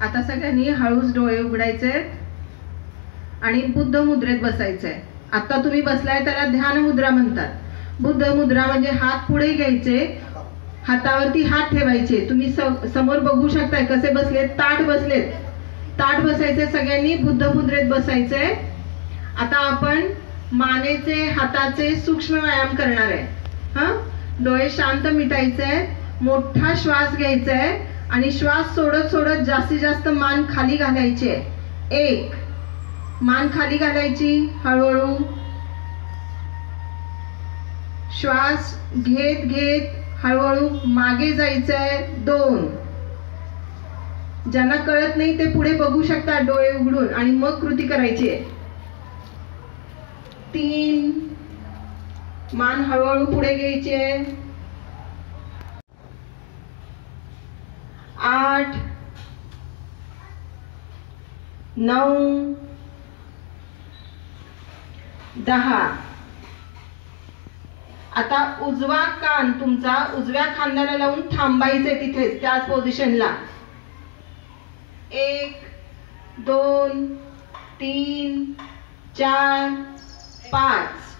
आता सगळ्यांनी हळूच डोळे उघडायचे आणि बुद्ध मुद्रेत बसायचंय। आता तुम्ही बसलाय त्याला ध्यान मुद्रा म्हणतात। बुद्ध मुद्रा म्हणजे हात पुढे घ्यायचे, हातावरती हात ठेवायचे। तुम्ही समोर बघू शकताय कसे बसलेत, ताठ बसलेत। ताठ बसायचे, सगळ्यांनी बुद्ध मुद्रेत बसायचंय। आता आपण मानेचे हाताचे सूक्ष्म व्यायाम करणार आहे। डोळे शांत मिटायचे, मोठा श्वास घ्यायचा आहे आणि श्वास सोडत सोडत जास्तीत जास्त मान खाली घालायची आहे। एक, मान खाली घालायची हळूहळू। श्वास घेत घेत हळूहळू मागे जायचंय। दोन, ज्यांना कळत नाही ते पुढे बघू शकतात डोळे उघडून आणि मग कृती करायची आहे। तीन, मान हळूहळू पुढे घ्यायची आहे। 8, 9, 10। आता उजवा कान तुमचा उजव्या खांद्याला लावून थांबायचे तिथेच त्याच पोझिशनला। 1, 2, 3, 4, 5।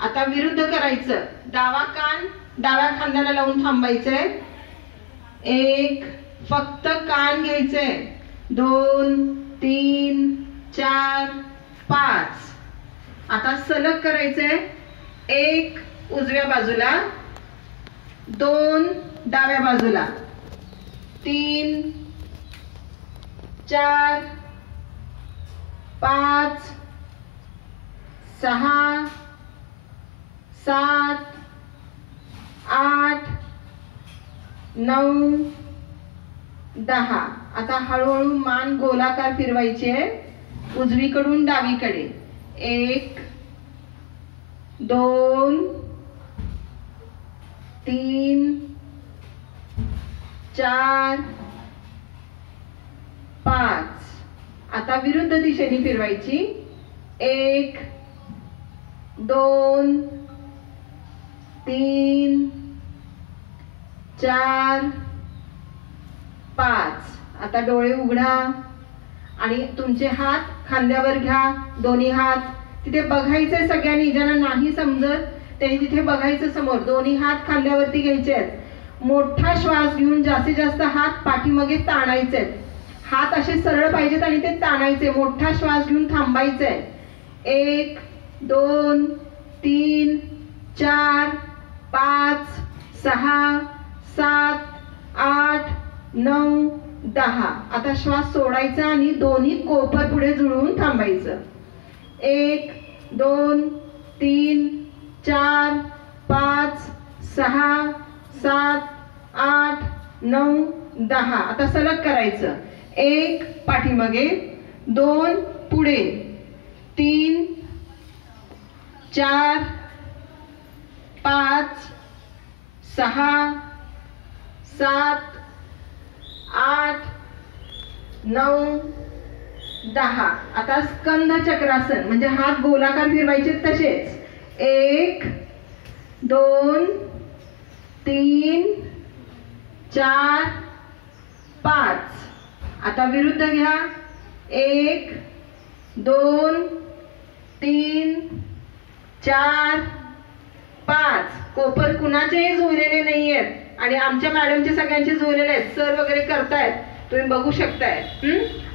आता विरुद्ध करायचं, डावा कान डाव्या खांद्याला लावून थांबायचंय। 1, फक्त कान घ्यायचे। 2, 3, 4, 5। आता सलग करायचंय। 1 उजव्या बाजूला, 2 डाव्या बाजूला, 3, 4, 5, 6, 7, 8, 9, 10। आता हळूहळू मान गोलाकार फिरवायची आहे उजवीकडून डावीकडे। 1, 2, 3, 4, 5। आता विरुद्ध दिशेने फिरवायची। 1, 2, 3, 4, 5। आता डोळे उघडा आणि तुमचे हात खांद्यावर घ्या, दोन्ही हात। तिथे बघायचे सगळ्यांनी, ज्यांना नाही समजत त्यांनी तिथे बघायचं समोर। दोन्ही हात खांद्यावरती घ्यायचे आहेत। मोठा श्वास घेऊन जास्तीत जास्त हात पाठीमागे ताणायचे आहेत। हात असे सरळ पाहिजेत आणि ते ताणायचे। मोठा श्वास घेऊन थांबायचे। 1, 2, 3, 4, 5, 6, 7, 8, 9, 10। आता श्वास सोडायचा आणि दोन्ही कोपर पुढे जुळवून थांबायचं। 1, 2, 3, 4, 5, 6, 7, 8, 9, 10। आता सलग करायचं। 1 पाठीमागे, 2 पुढे, 3, 4, 5, 6, 7, 8, 9, 10। आता स्कंद चक्रासन म्हणजे हात गोलाकार फिरवायचे तसेच। 1, 2, 3, 4, 5। आता विरुद्ध घ्या। 1, 2, 3, 4, 5। कोपर कुणाचेही जुळलेले नाहीयेत आणि आमच्या मॅडमचे सगळ्यांचे जुळलेले आहेत। सर वगैरे करतायत, तुम्ही बघू शकताय।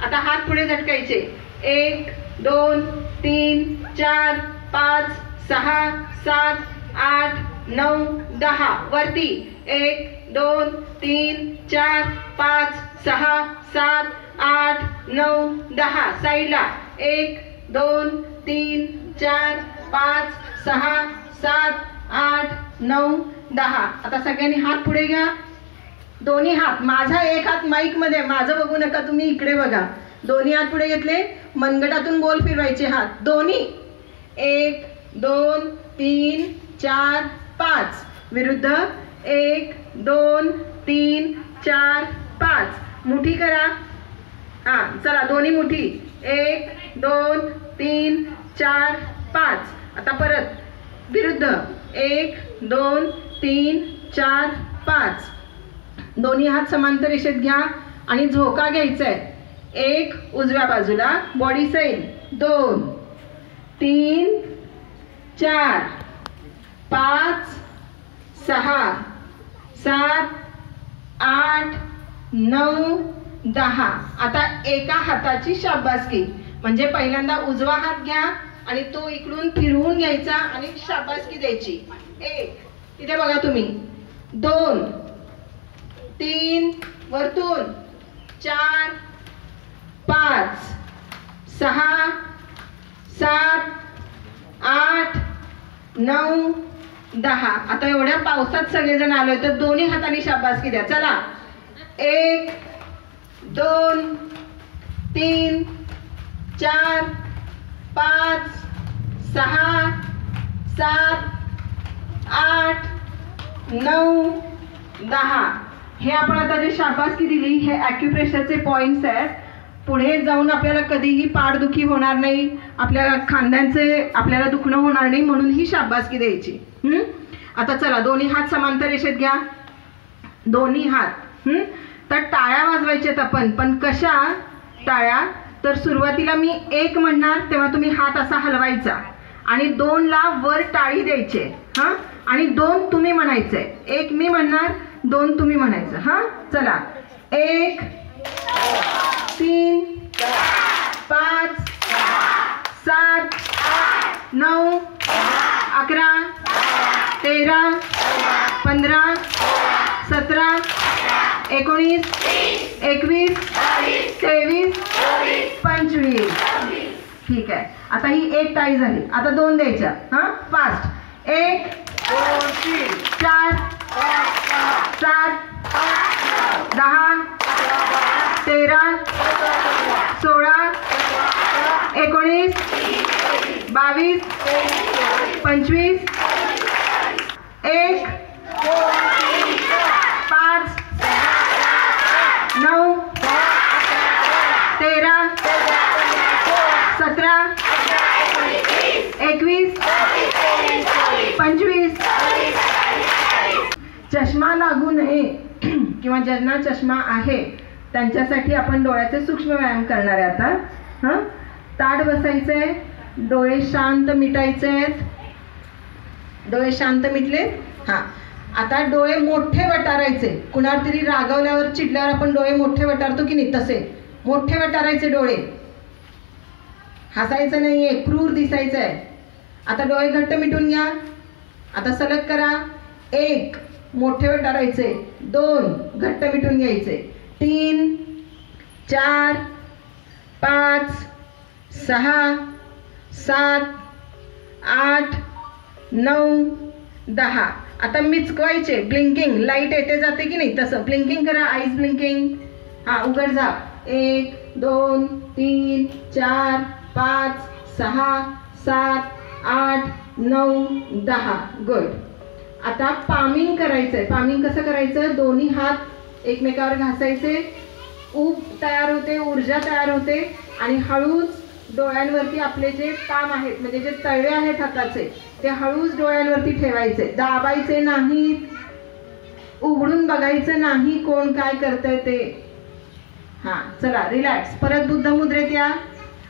आता हात पुढे झटकायचे। 1, 2, 3, 4, 5, 6, 7, 8, 9, 10। वरती 1, 2, 3, 4, 5, 6, 7, 8, 9, 10। साईडला 1, 2, 3, 4, 5, 6, 7, 8, 9, 10। आता सगळ्यांनी हात पुढे घ्या। दोन्ही हात, माझा एक हात माईक मध्ये, माझं बघू नका तुम्ही, इकडे बघा. दोन्ही हात पुढे घेतले, मनगटातून गोल फिरवायचे हात दोन्ही. 1 2 3 4 5. विरुद्ध 1 2 3 4 5. मुठी करा. हा चला, दोन्ही मुठी. 1 2 3 4 5. आता परत विरुद्ध 1 2 3 4 5. दोन्ही हात समांतर रेषेत घ्या आणि झोका घ्यायचा आहे. 1 उजव्या बाजूला, बॉडी सैल. 2 3 4 5 6 7 8 9 10. आता एका हाताची शाबासकी, म्हणजे पहिल्यांदा उजवा हात घ्या आणि तो इकडून फिरवून घ्यायचा आणि शाबासकी द्यायची. 1 इथे बघा तुम्ही, 2 3 वरतून, 4 5 6 7 8 9 10. आता एवढ्या पावसात सगळेजण आलोय तर दोन्ही हाताने शाबासकी द्या. चला, 1 2 3 4 5 6 7 8 9 10. हे आपण आता जे शाबासकी दिली, हे ॲक्युप्रेशरचे पॉइंट्स आहेत. पुढे जाऊन आपल्याला कधीही पाठदुखी होणार नाही, आपल्याला खांद्यांचे आपल्याला दुखणं होणार नाही, म्हणून ही शाबासकी द्यायची. आता चला, दोन्ही हात समांतर रेषेत घ्या. दोन्ही हात. तर टाळ्या वाजवायच्यात आपण, पण कशा टाळ्या? तर सुरुवातीला मी 1 म्हणणार तेव्हा तुम्ही हात असा हलवायचा आणि 2 ला वर टाळी द्यायचे. हा, आणि 2 तुम्ही म्हणायचे. 1 मी म्हणणार, 2 तुम्ही म्हणायचं. हा चला, 1 3 5 7 9 11 13 15 17 19 21 23 25. ठीक आहे. आता ही 1 टाळी झाली. आता 2 द्यायच्या. हा, फास्ट. 1 2 3 4 7 10 13 16 19 22 25 1 5 9 13 17 21 25. चष्मा लागू नये किंवा ज्यांना चष्मा आहे त्यांच्यासाठी आपण डोळ्याचे सूक्ष्म व्यायाम करणार आहे आता. हां, ताठ बसायचंय, डोळे शांत मिटायचे आहेत. डोळे शांत मिटले. हां, आता डोळे मोठे वटारायचे. कुणावर तरी रागवल्यावर, चिडल्यावर आपण डोळे मोठे वटारतो की नाही, तसे मोठे वटारायचे डोळे. हसायचं नाहीये, क्रूर दिसायचं आहे. आता डोळे घट्ट मिटून घ्या. आता सलग करा. 1 मोठे वटारायचे, 2 घट्ट मिटून घ्यायचे, 3 4 5 6 7 8 9 10. आता मिचकवायचे. ब्लिंकिंग, लाईट येते जाते की नाही तसं ब्लिंकिंग करा. Eyes blinking. हा, उघड झाप. 1 2 3 4 5 6 7 8 9 10. गुड. आता पामिंग करायचंय. पामिंग कसं करायचं? दोन्ही हात एकमेकावर घासायचे. ऊब तयार होते, ऊर्जा तयार होते आणि हळूच डोळ्यांवरती आपले जे पाम आहेत, म्हणजे जे तळवे आहेत हाताचे, ते हळूच डोळ्यांवरती ठेवायचे. दाबायचे नाहीत, उघडून बघायचं नाही कोण काय करतंय ते. हा चला, रिलॅक्स. परत बुद्ध मुद्रेत या.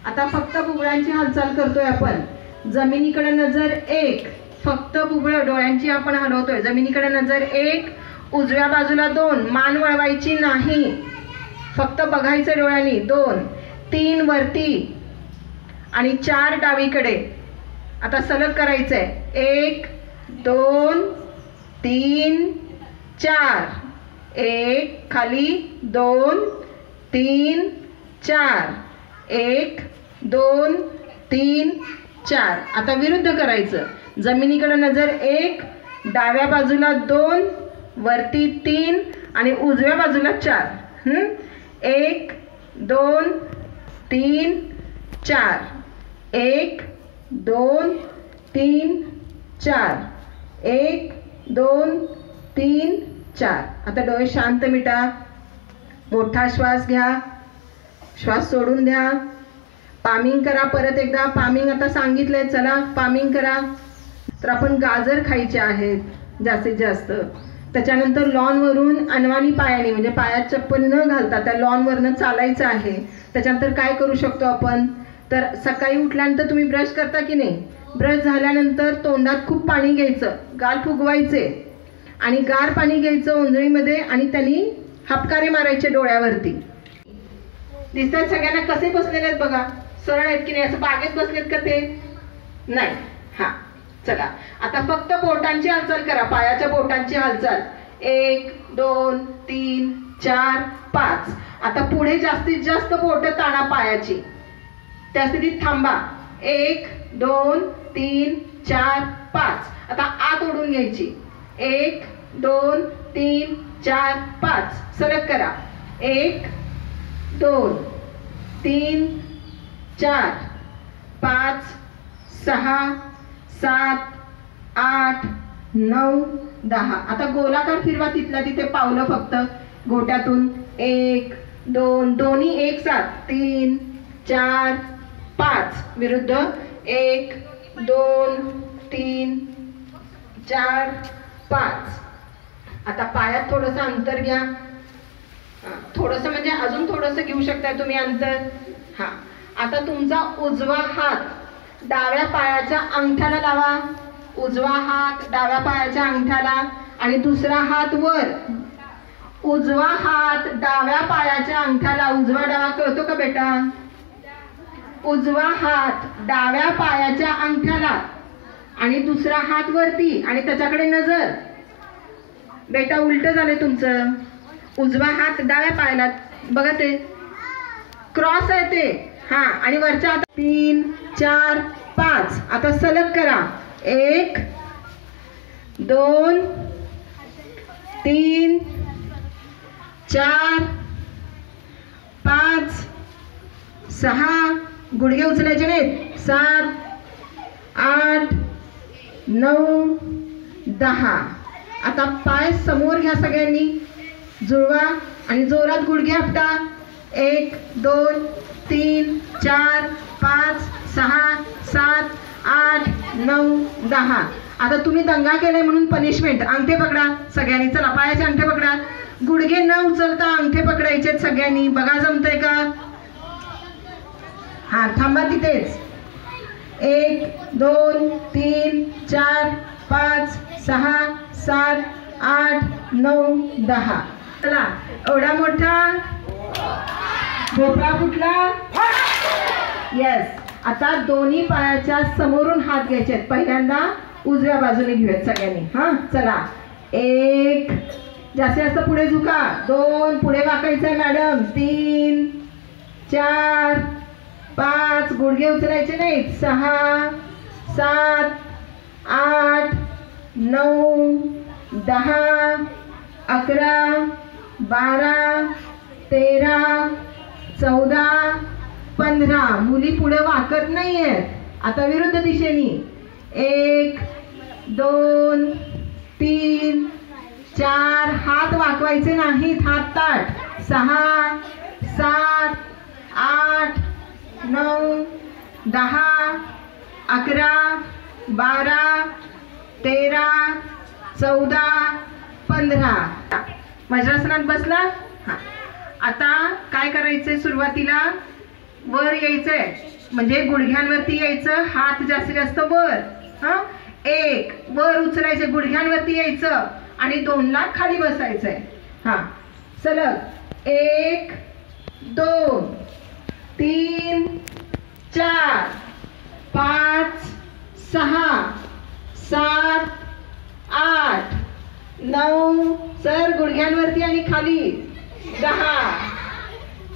आता फक्त बुबुळांची हालचाल करतोय आपण. जमिनीकडे नजर 1. फक्त बुबुळ डोळ्यांची आपण हलवतोय. जमिनीकडे नजर 1. उजव्या बाजूला 2. मान वळवायची नाही, फक्त बघायचं डोळ्यांनी. 2 3 वरती आणि 4 डावीकडे. आता सलग करायचंय. 1 2 3 4. 1 खाली, 2 3 4. 1 2 3 4. आता विरुद्ध करायचं. जमिनीकडे नजर 1, डाव्या बाजूला 2, वरती 3 आणि उजव्या बाजूला 4. 1 2 3 4. 1 2 3 4. 1 2 3 4. आता डोळे शांत मिटा. मोठा श्वास घ्या, श्वास सोडून द्या. पामिंग करा. परत एकदा पामिंग आता सांगितलंय, चला पामिंग करा. तर आपण गाजर खायचे आहेत जास्तीत जास्त. त्याच्यानंतर लॉनवरून अनवाणी पायाने म्हणजे पायात चप्पल न घालता त्या लॉनवरनं चालायचं आहे. त्याच्यानंतर काय करू शकतो आपण, तर सकाळी उठल्यानंतर तुम्ही ब्रश करता की नाही, ब्रश झाल्यानंतर तोंडात खूप पाणी घ्यायचं, गाल फुगवायचे आणि गार पाणी घ्यायचं ओंजळीमध्ये आणि त्यांनी हापकारे मारायचे डोळ्यावरती. दिसतात सगळ्यांना कसे बसलेले आहेत बघा, सरळ आहेत की नाही, असं बागेत बसलेत का ते नाही. हा चला आता फक्त बोटांची हालचाल करा, पायाच्या बोटांची हालचाल. 1 2 3 4 5. आता पुढे जास्तीत जास्त बोट ताणा पायाची, त्या स्थितीत थांबा. 1 2 3 4 5. आता आत ओढून घ्यायची. 1 2 3 4 5. सलग करा. 1 2 3 4 5 6 7 8 9 10. आता गोलाकार फिरवा तिथल्या तिथे पावलं फक्त गोट्यातून. 1 2 दोन्ही एक साथ. 3 4 5 विरुद्ध. 1 2 3 4 5. आता पायात थोडंसं अंतर घ्या, थोडंसं म्हणजे अजून थोडंसं घेऊ शकता तुम्ही अंतर. हा आता तुमचा उजवा हात डाव्या पायाच्या अंगठ्याला लावा. उजवा हात डाव्या पायाच्या अंगठ्याला आणि दुसरा हात वर. उजवा हात डाव्या पायाच्या अंगठ्याला. उजवा डावा कळतो का बेटा? उजवा हात डाव्या पायाच्या अंगठ्याला आणि दुसरा हात वरती आणि त्याच्याकडे नजर. बेटा उलट झालंय तुमचं. उजवा हात डाव्या पायाला बघा, ते क्रॉस आहे ते. हा आणि वरच्या हात. 3 4 5. आता सलग करा. 1 2 3 4 5 6. गुडघे उचलायचे नाहीत. 7 8 9 10. आता पाय समोर घ्या, सगळ्यांनी जुळवा आणि जोरात गुडघे आपटा. 1 2 3 4 5 6 7 8 9 10. आता तुम्ही दंगा केलाय म्हणून पनिशमेंट. अंगठे पकडा सगळ्यांनी. चला पायाचे अंगठे पकडा. गुडघे न उचलता अंगठे पकडायचे सगळ्यांनी. बघा जमतंय का? हा थांबा तिथेच. 1 2 3 4 5 6 7 8 9 10. चला एवढा मोठा भोपळा फुटला. येस. आता दोन्ही पायाच्या समोरून हात घ्यायचे. पहिल्यांदा उजव्या बाजूने घेऊयात सगळ्यांनी. हा चला. 1 जास्तीत जास्त पुढे झुका. 2 पुढे वाकायचंय मॅडम. 3 4 5 गुडघे उचलायचे नाहीत. 6 7 8 9 10 11 12 13 14 15. मुली पुढे वाकत नाहीयेत. आता विरुद्ध दिशेनी. 1 2 3 4. हात वाकवायचे नाहीत, हात ताट. 6 7 8 9 10 11 12 13 14 15. वज्रासनात बसला. हा आता काय करायचंय, सुरुवातीला वर यायचंय म्हणजे गुडघ्यांवरती यायचं. हात जास्तीत जास्त वर. हा 1 वर उचलायचे, गुडघ्यांवरती यायचं आणि 2 ला खाली बसायचंय. हा सलग. 1 2 3 4 5 6 7 8 9. सर गुडघ्यांवरती आणि खाली. 10.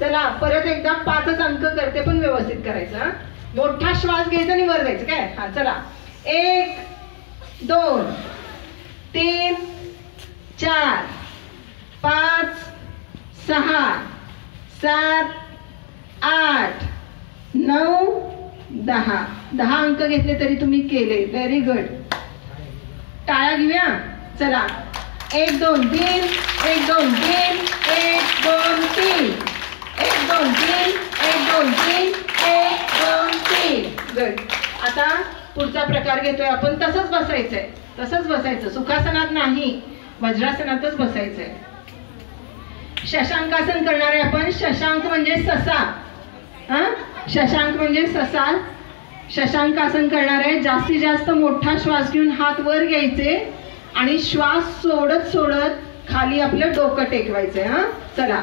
चला परत एकदा 5च अंक करते पण व्यवस्थित करायचं. मोठा श्वास घ्यायचा आणि वर जायचं काय. हा चला. 1 2 3 4 5 6 7 8 9 10 10 अंक घेतले तरी तुम्ही केले. Very good. टाळ्या घेऊया. चला 1 2 3 1 2 3 1 2 3 1 2 3 1 2 3 1 2 3. गुड. आता पुढचा प्रकार घेतोय आपण. तसंच बसायचंय. तसंच बसायचं. सुखासनात नाही, वज्रासनातच बसायचंय. शशांकासन करणार आहे आपण. शशांक म्हणजे ससा. शशांक म्हणजे ससा. शशांकासन करणार आहे. जास्तीत जास्त मोठा श्वास घेऊन हात वर घ्यायचे आणि श्वास सोडत सोडत खाली आपलं डोकं टेकवायचंय. चला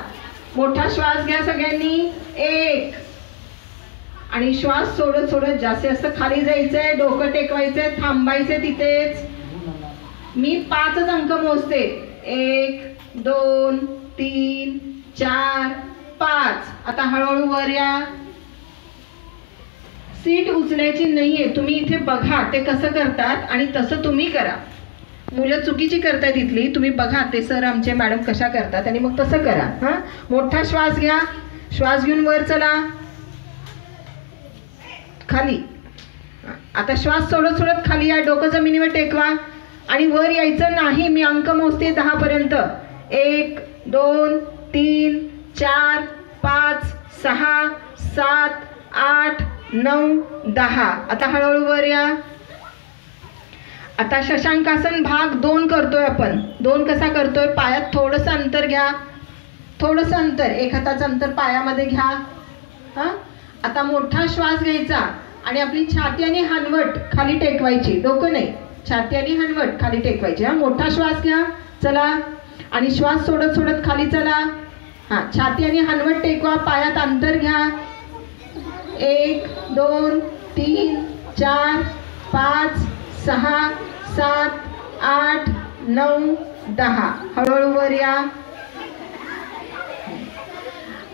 मोठा श्वास घ्या सगळ्यांनी. 1 आणि श्वास सोडत सोडत जास्तीत जास्त खाली जायचंय. डोकं टेकवायचंय. थांबायचंय तिथेच. मी 5 अंक मोजते. 1 2 3 4 5. आता हळूहळू वर या. सीट उचलायची नाहीये. तुम्ही इथे बघा ते कसं करतात आणि तसं तुम्ही करा. मुलं चुकीची करतायत इथली. तुम्ही बघा ते सर आमचे मॅडम कशा करतात आणि मग तसं करा. मोठा श्वास घ्या. श्वास घेऊन वर चला. खाली. आता श्वास सोडत सोडत खाली या. डोकं जमिनीवर टेकवा आणि वर यायचं नाही. मी अंक मोजते 10 पर्यंत. 1 2 3 4 5 6 7 8 9 10. आता हळूहळू वर या. आता शशांकासन भाग 2 करतोय आपण. 2 कसा करतोय? पायात थोडंसं अंतर घ्या. थोडंसं अंतर. 1 हाताचं अंतर पायामध्ये घ्या. आता मोठा श्वास घ्यायचा आणि आपली छाती आणि हनवट खाली टेकवायची. डोकं नाही, छाती आणि हनवट खाली टेकवायची. मोठा श्वास घ्या. चला आणि श्वास सोडत सोडत खाली चला. छाती आणि हनवट टेकवा. पायात अंतर घ्या. 1 2 3 4 5 6 7 8 9 10. हळूहळू वर या.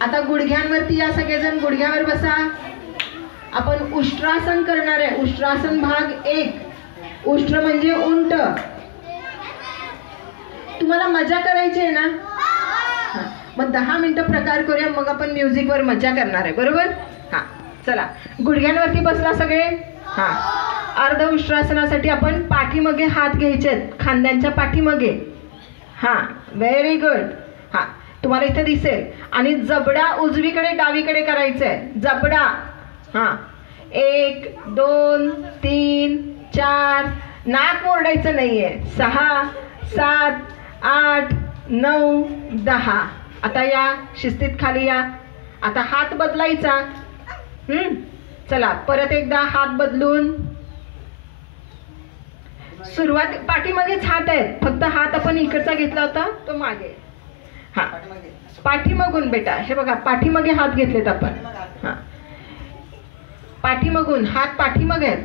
आता गुडघ्यांवरती या. सगळेजण गुडघ्यावर बसा. आपण उष्ट्रासन करणार आहे. उष्ट्रासन भाग 1. उष्ट्र म्हणजे उंट. तुम्हाला मजा करायची आहे ना? मग 10 मिनिटं प्रकार करूया. मग आपण म्युझिक वर मजा करणार आहे. बरोबर? चला गुडघ्यांवरती बसला सगळे. अर्ध उष्ट्रासनासाठी आपण पाठीमागे हात घ्यायचे आहेत. खांद्यांच्या पाठीमागे. Very good. तुम्हाला इथे दिसेल. आणि जबडा उजवीकडे डावीकडे करायचंय. जबडा. 1 2 3 4. नाक मोरडायचं नाहीये. 6 7 8 9 10. आता या शिस्तीत खाली या. आता हात बदलायचा. चला परत एकदा हात बदलून. सुरुवात पाठीमागेच हात आहेत. फक्त हात आपण इकडचा घेतला होता तो मागे. पाठीमागून बेटा. हे बघा पाठीमागे हात घेतलेत आपण. पाठीमागून हात पाठीमागे आहेत.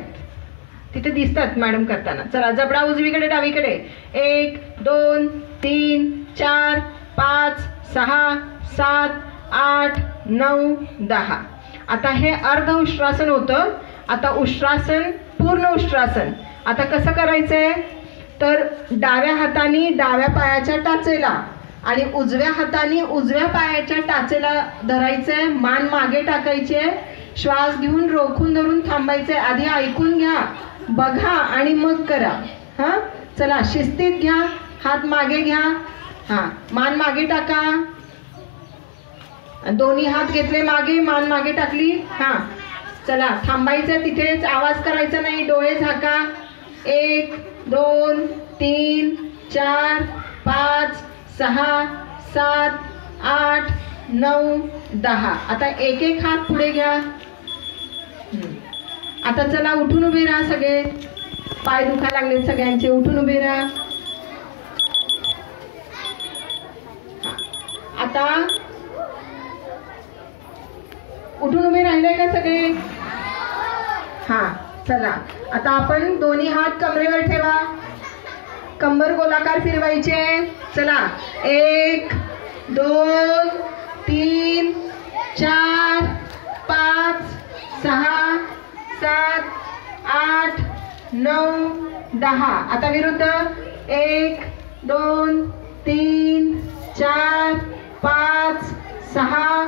तिथे दिसतात मॅडम करताना. चला जबडा उजवीकडे डावीकडे. 1 2 3 4 5 6 7 8 9 10. आता हे अर्ध उष्ट्रासन होतं. आता उष्ट्रासन पूर्ण उष्ट्रासन. आता कसं करायचंय? तर डाव्या हाताने डाव्या पायाच्या टाचेला आणि उजव्या हाताने उजव्या पायाच्या टाचेला धरायचंय. मान मागे टाकायचे. श्वास घेऊन रोखून धरून थांबायचंय. आधी ऐकून घ्या, बघा आणि मग करा. चला शिस्तीत घ्या. हात मागे घ्या. मान मागे टाका. दोन्ही हात घेतले मागे. मान मागे टाकली. चला थांबायचं तिथेच. आवाज करायचा नाही. डोळे झाका. 1 2 3 4 5 6 7 8 9 10. आता एक एक हात पुढे घ्या. आता चला उठून उभे राहा सगळे. पाय दुखायला लागले सगळ्यांचे. उठून उभे राहा. आता उठून उभे राहिले का सगळे? चला आता आपण दोन्ही हात कमरेवर ठेवा. कंबर गोलाकार फिरवायचे. चला 1 2 3 4 5 6 7 8 9 10. आता विरुद्ध 1 2 3 4 5 6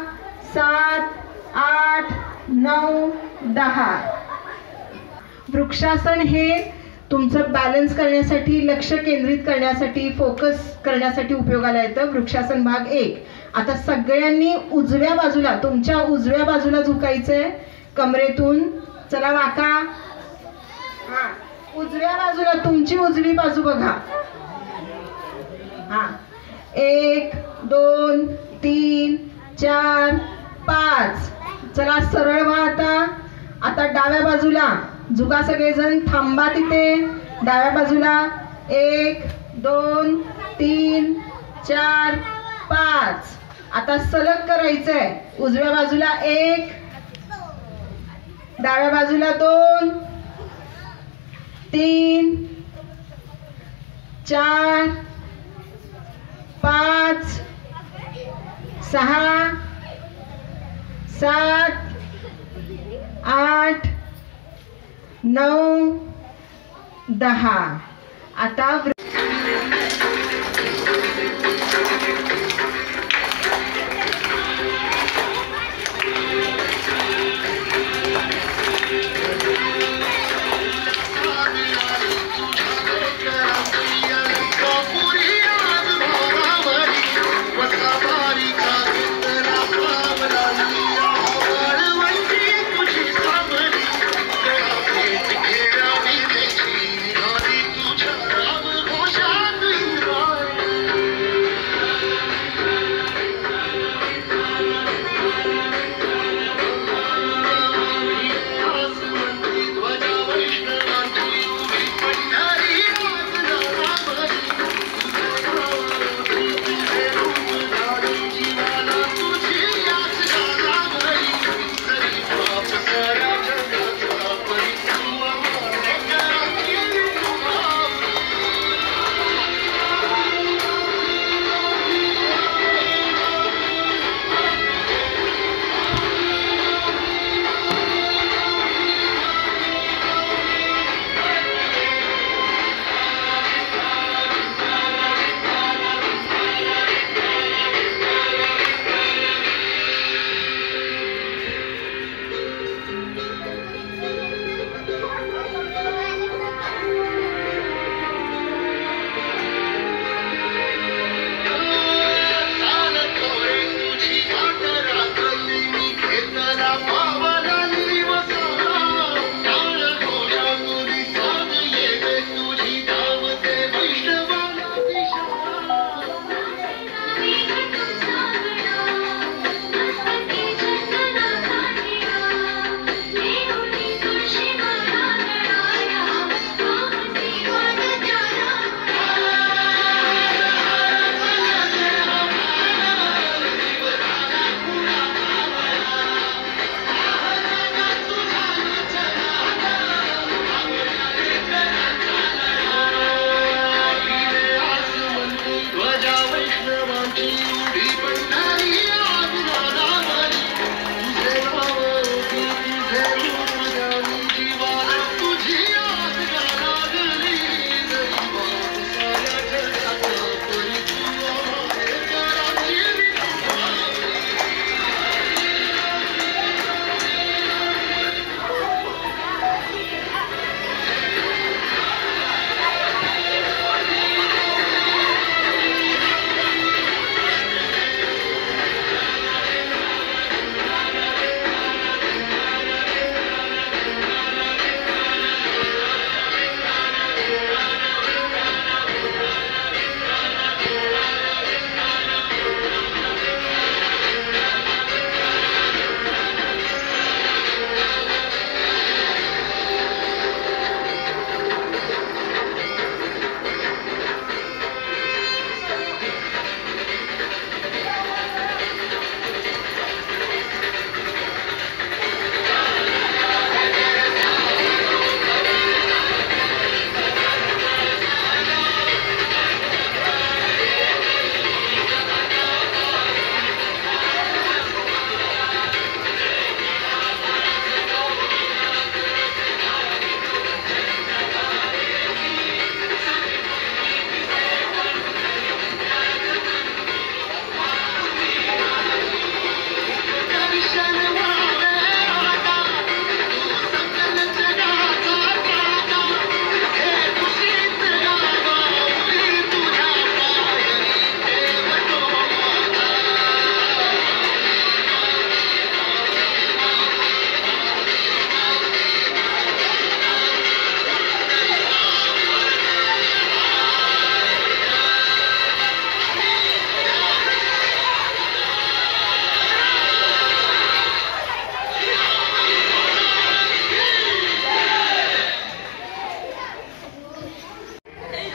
7 8 9 10. वृक्षासन हे तुमचं बॅलन्स करण्यासाठी, लक्ष केंद्रित करण्यासाठी, फोकस करण्यासाठी उपयोगाला येतं. वृक्षासन भाग 1. आता सगळ्यांनी उजव्या बाजूला, तुमच्या उजव्या बाजूला झुकायचंय कमरेतून. चला वाका. हा, उजव्या बाजूला, तुमची उजवी बाजू बघा. हा, 1 2 3 4 5. चला सरळ व्हा. आता डाव्या बाजूला झुका सगळेजण. थांबा तिथे. डाव्या बाजूला 1 2 3 4 5. आता सलग करायचंय. उजव्या बाजूला 1, डाव्या बाजूला 2 3 4 5 6 7 8 9 10. आता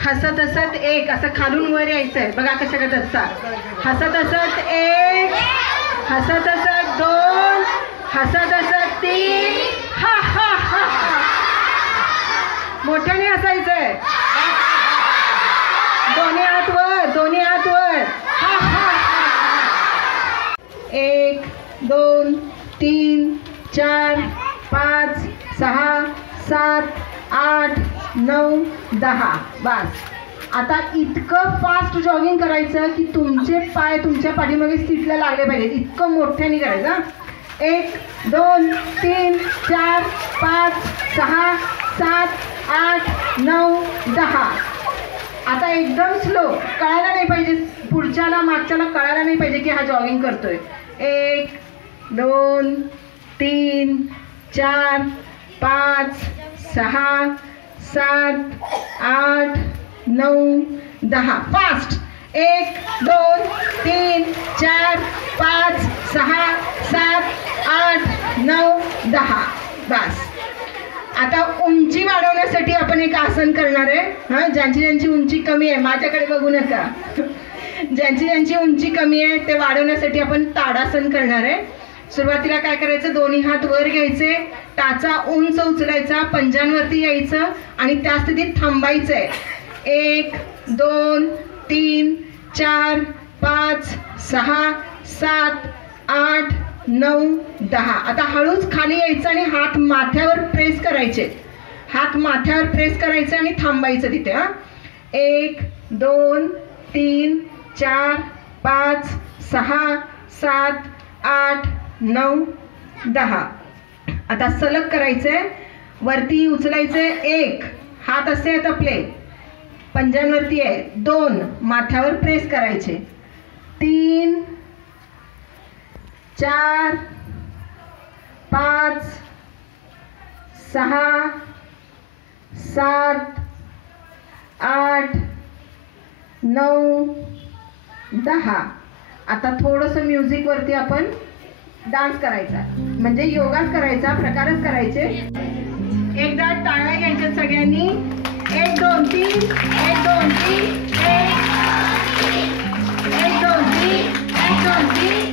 हसत हसत एक, असं खालून वर यायचंय बघा कशा का तसा. हसत हसत एक, हसत हसत दोन, हसत हसत तीन, हा हा हा. मोठ्याने हसायचंय. दोन्ही हात वर, दोन्ही हात वर, हा हा. 1 2 3 4 5 6 7 8 9 10. बस. आता इतकं फास्ट जॉगिंग करायचं की तुमचे पाय तुमच्या पाठीमागे सीटला लागले पाहिजेत. इतकं मोठ्याने करायचं. 1 2 3 4 5 6 7 8 9 10. आता एकदम स्लो, कळायला नाही पाहिजे पुढच्याला मागच्याला, कळायला नाही पाहिजे की हा जॉगिंग करतोय. 1 2 3 4 5 6 7 8 9 10. फास्ट. 1 2 3 4 5 6 7 8 9 10. बस. आता उंची वाढवण्यासाठी आपण एक आसन करणार आहे. हा, ज्यांची उंची कमी आहे माझ्याकडे बघू नका. ज्यांची उंची कमी आहे ते वाढवण्यासाठी आपण ताडासन करणार आहे. सुरुवातीला काय करायचं, दोन्ही हात वर घ्यायचे, टाचा उंच उचलायचा, पंजांवरती यायचं आणि त्या स्थितीत थांबायचंय. 1 2 3 4 5 6 7 8 9 10. आता हळूच खाली यायचं आणि हात माथ्यावर प्रेस करायचे. हात माथ्यावर प्रेस करायचे आणि थांबायचं तिथे. 1 2 3 4 5 6 7 8 9 10. आता सलग करायचंय, वरती उचलायचे. 1 हात असे आहेत आपले पंजांवरती आहे. 2 माथ्यावर प्रेस करायचे. 3 4 5 6 7 8 9 10. आता थोडंसं म्युझिक वरती आपण डान्स करायचा, म्हणजे योगाच करायचा, प्रकारच करायचे. एकदा टाळ्या घ्यायच्या सगळ्यांनी. 1 2 3 1 2 3 1 2 3 1 2 3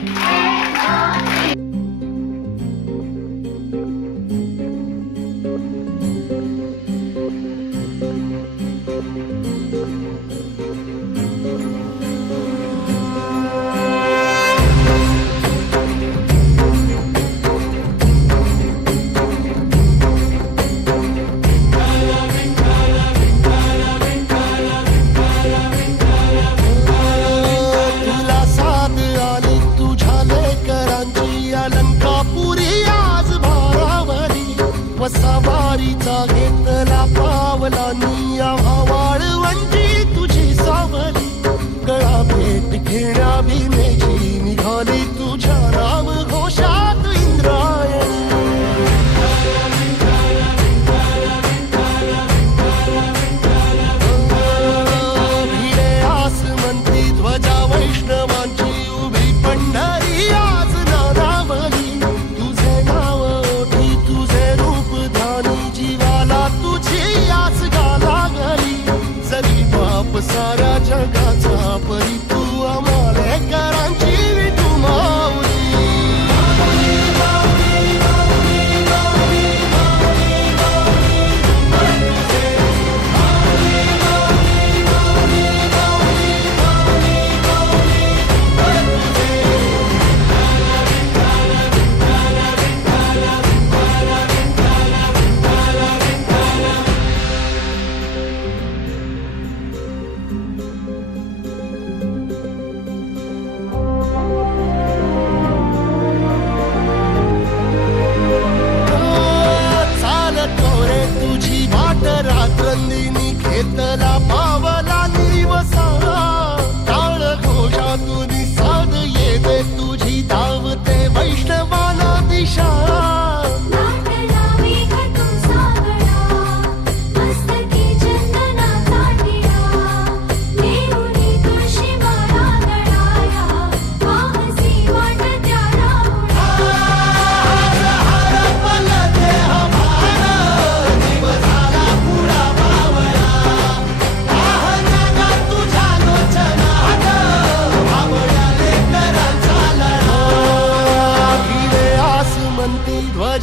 सवारीचा घेतला पावला निया वाळवंटी तुझी सावली. गळा भेट घेण्या भीमेची निघाली तुझ्या राम घोषात इंद्रायणी. भिडे आसमंती ध्वजा वैष्णवांची उभी पंढरी आज नारावली. तुझे नाव ओठी तुझे रूप धानी जीवाला तुझी आस गाला.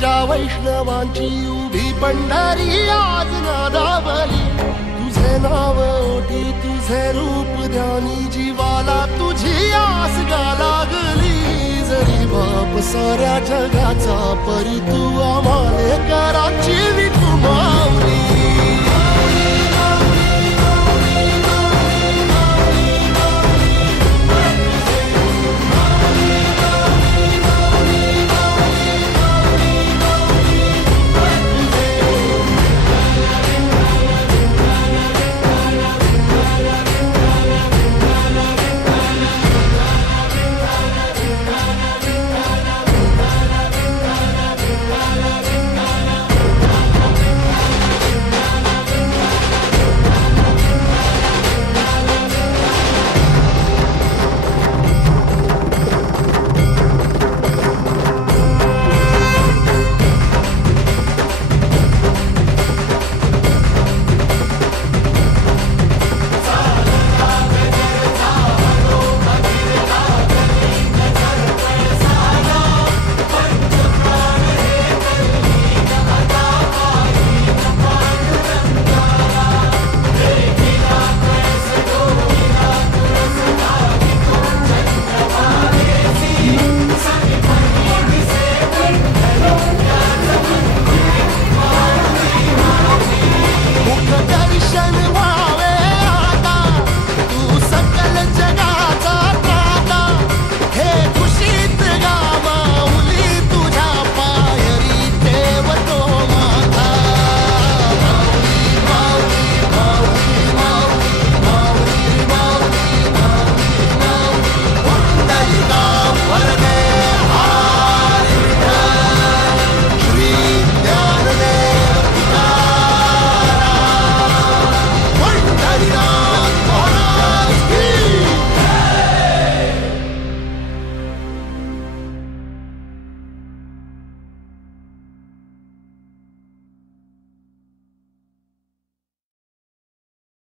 ध्वजा वैष्णवांची उभी पंढरी आज नादावली तुझे नाव ओटी तुझे रूप ध्यानी जीवाला तुझी आस गा लागली जरी बाप साऱ्या जगाचा परी तू आम्हाले कराची विठुमा